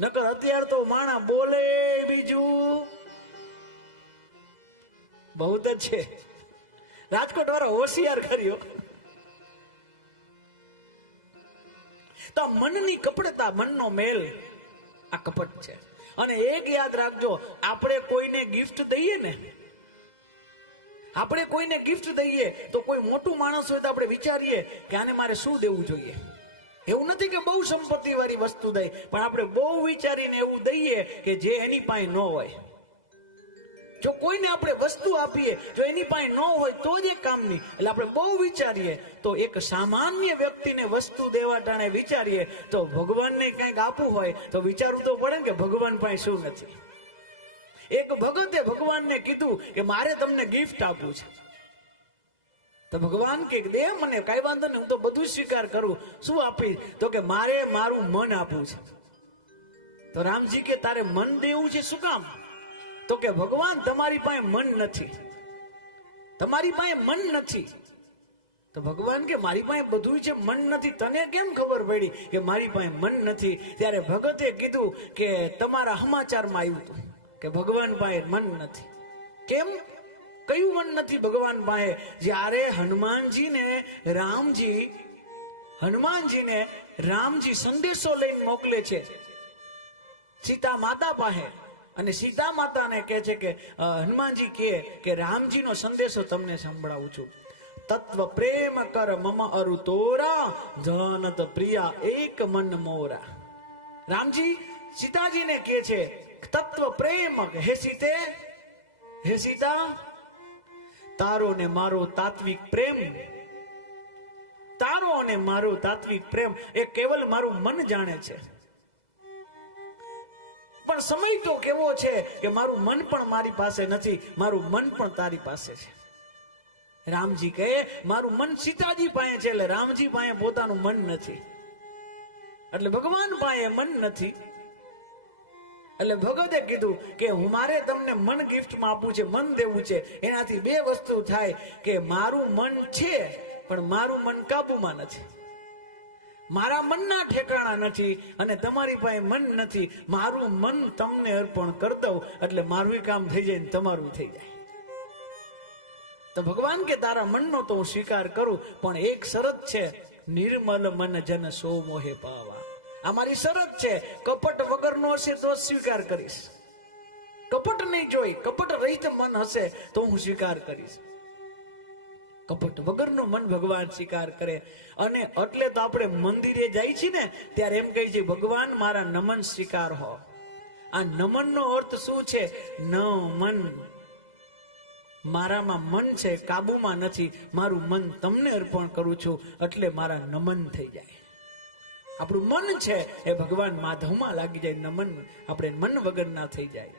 નકર અત્યારે તો માણા બોલે બીજું બહુ જ છે. રાજકોટ વાળા હોશિયાર કર્યો. તો મનની કપડતા, મનનો મેલ, આ કપટ છે. અને એક યાદ રાખજો, આપણે કોઈને ગિફ્ટ દઈએ ને, આપણે કોઈને ગિફ્ટ દઈએ તો કોઈ મોટું માણસ હોય તો આપણે વિચારીએ કે આને મારે શું દેવું જોઈએ. એવું નથી કે બહુ સંપત્તિ વાળી વસ્તુ દઈ, પણ આપણે બહુ વિચારીને એવું દઈએ કે જે એની પાસે ન હોય. જો કોઈને આપણે વસ્તુ આપીએ, જો એની પાસે ન હોય તો જ એ કામની. એટલે આપણે બહુ વિચારીએ. તો એક સામાન્ય વ્યક્તિને વસ્તુ દેવા ટાણે વિચારીએ, તો ભગવાનને કંઈક આપવું હોય તો વિચારવું તો પડે ને કે ભગવાન પાસે શું નથી. એક ભગતે ભગવાનને કીધું કે મારે તમને ગિફ્ટ આપવું છે. તો ભગવાન કે દે મને, કઈ વાંધો નહીં, હું તો બધું સ્વીકાર કરું. શું આપીશ? તો કે મારે મારું મન આપવું છે. તો રામજી કે તારે મન દેવું છે, શું કામ? તો કે ભગવાન તમારી પાસે મન નથી, તમારી પાસે મન નથી. તો ભગવાન કે મારી પાસે બધું છે, મન નથી. તને કેમ ખબર પડી કે મારી પાસે મન નથી? ત્યારે ભગતે કીધું કે તમારા સમાચારમાં આવ્યું હતું કે ભગવાન પાસે મન નથી. કેમ? કયું મન નથી ભગવાન પાસે? જ્યારે હનુમાનજીને રામજી સંદેશો લઈને મોકલે છે સીતા માતા પાસે, અને સીતા માતાને કહે છે કે હનુમાનજી કે રામજીનો સંદેશો તમને સંભળાવું છું. તત્વ પ્રેમ કર મમ અરુ તોરા, ધનત પ્રિયા એક મન મોરા. રામજી સીતાજીને કહે છે તત્વ પ્રેમ, હે સીતે, હે સીતા, તારો ને મારો તાત્વિક પ્રેમ, તારો અને મારો તાત્વિક પ્રેમ એ કેવલ મારું મન જાણે છે. પણ સમય તો કેવો છે કે મારું મન પણ મારી પાસે નથી, મારું મન પણ તારી પાસે છે. રામજી કહે મારું મન સીતાજી પાસે છે, એટલે રામજી પાસે પોતાનું મન નથી, એટલે ભગવાન પાસે મન નથી. એટલે ભગતે કીધું કે હું મારે તમને મન ગિફ્ટમાં આપવું છે, મન દેવું છે. એનાથી બે વસ્તુ થાય કે મારું મન છે પણ મારું મન કાબુમાં નથી, મારા મનના ઠેકાણા નથી, અને તમારી પાસે મન નથી. મારું મન તમને અર્પણ કરી દઉં એટલે મારું કામ થઈ જાય ને તમારું થઈ જાય. તો ભગવાન કે તારા મનનો તો હું સ્વીકાર કરું, પણ એક શરત છે, નિર્મલ મન જન સો મોહે પાવા. આ મારી શરત છે, કપટ વગરનો હશે તો સ્વીકાર કરીશ. કપટ નહીં જોઈ, કપટ રહિત મન હશે તો હું સ્વીકાર કરીશ. કપટ વગરનું મન ભગવાન સ્વીકાર કરે. અને એટલે તો આપણે મંદિરે જાય છીએ ને ત્યારે એમ કહી છે ભગવાન મારા નમન સ્વીકાર હો. આ નમનનો અર્થ શું છે? ન મન, મારામાં મન છે, કાબુમાં નથી, મારું મન તમને અર્પણ કરું છું એટલે મારા નમન થઈ જાય. આપણું મન છે એ ભગવાન માધવમાં લાગી જાય. નમન આપણે મન વગર ના થઈ જાય.